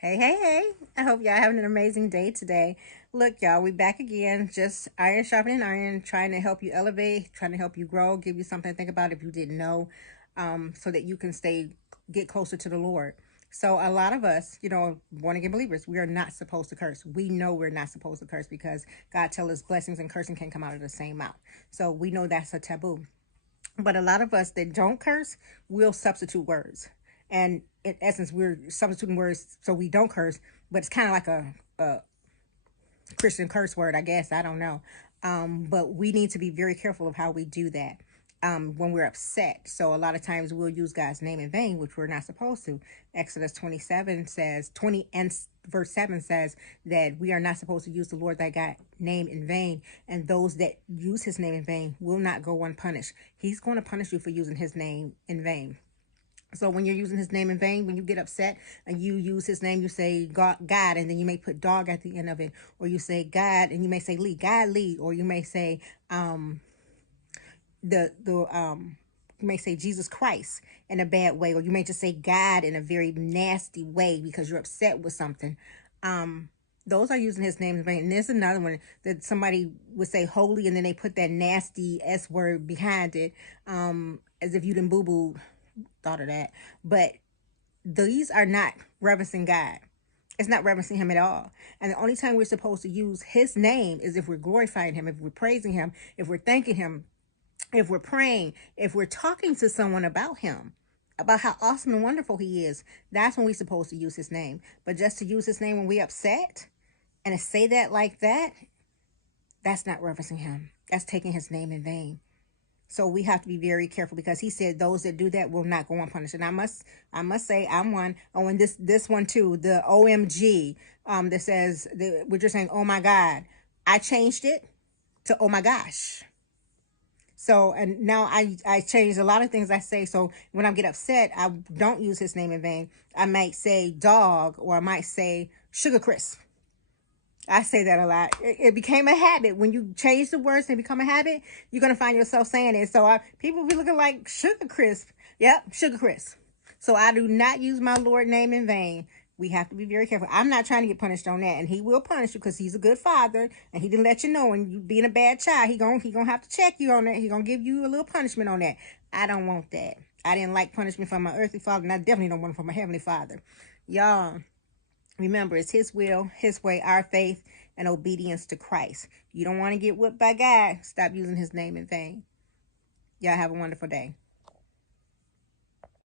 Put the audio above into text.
Hey, hey, hey. I hope y'all having an amazing day today. Look, y'all, we back again. Just iron sharpening iron, trying to help you elevate, trying to help you grow, give you something to think about if you didn't know, so that you can get closer to the Lord. So a lot of us, born again believers, we are not supposed to curse. We know we're not supposed to curse because God tells us blessings and cursing can't come out of the same mouth. So we know that's a taboo. But a lot of us that don't curse will substitute words. And in essence, we're substituting words so we don't curse, but it's kind of like a Christian curse word, I guess. I don't know. But we need to be very careful of how we do that when we're upset. So a lot of times we'll use God's name in vain, which we're not supposed to. Exodus 27 says, 20 and verse 7 says that we are not supposed to use the Lord thy God name in vain. And those that use his name in vain will not go unpunished. He's going to punish you for using his name in vain. So when you're using his name in vain, when you get upset and you use his name, you say God, and then you may put dog at the end of it, or you say God, and you may say Lee, God Lee, or you may say the you may say Jesus Christ in a bad way, or you may just say God in a very nasty way because you're upset with something. Those are using his name in vain. And there's another one that somebody would say holy, and then they put that nasty S word behind it, as if you didn't boo boo thought of that. But these are not reverencing God. It's not reverencing him at all. And the only time we're supposed to use his name is if we're glorifying him, if we're praising him, if we're thanking him, if we're praying, if we're talking to someone about him, about how awesome and wonderful he is. That's when we're supposed to use his name. But just to use his name when we're upset and to say that like that, that's not reverencing him. That's taking his name in vain. So we have to be very careful because he said those that do that will not go unpunished. And I must say I'm one. Oh, and this one too, the OMG, that says we're just saying, oh my God. I changed it to oh my gosh. So and now I changed a lot of things I say. So when I get upset, I don't use his name in vain. I might say dog, or I might say sugar crisp. I say that a lot. It became a habit. When you change the words and become a habit, you're gonna find yourself saying it. So people be looking like sugar crisp. Yep, sugar crisp. So I do not use my Lord name in vain. We have to be very careful. I'm not trying to get punished on that, and he will punish you because he's a good father, and he didn't let you know. And you being a bad child, he gonna have to check you on that. He gonna give you a little punishment on that. I don't want that. I didn't like punishment from my earthly father, and I definitely don't want it from my heavenly father. Y'all, remember, it's his will, his way, our faith, and obedience to Christ. You don't want to get whipped by God. Stop using his name in vain. Y'all have a wonderful day.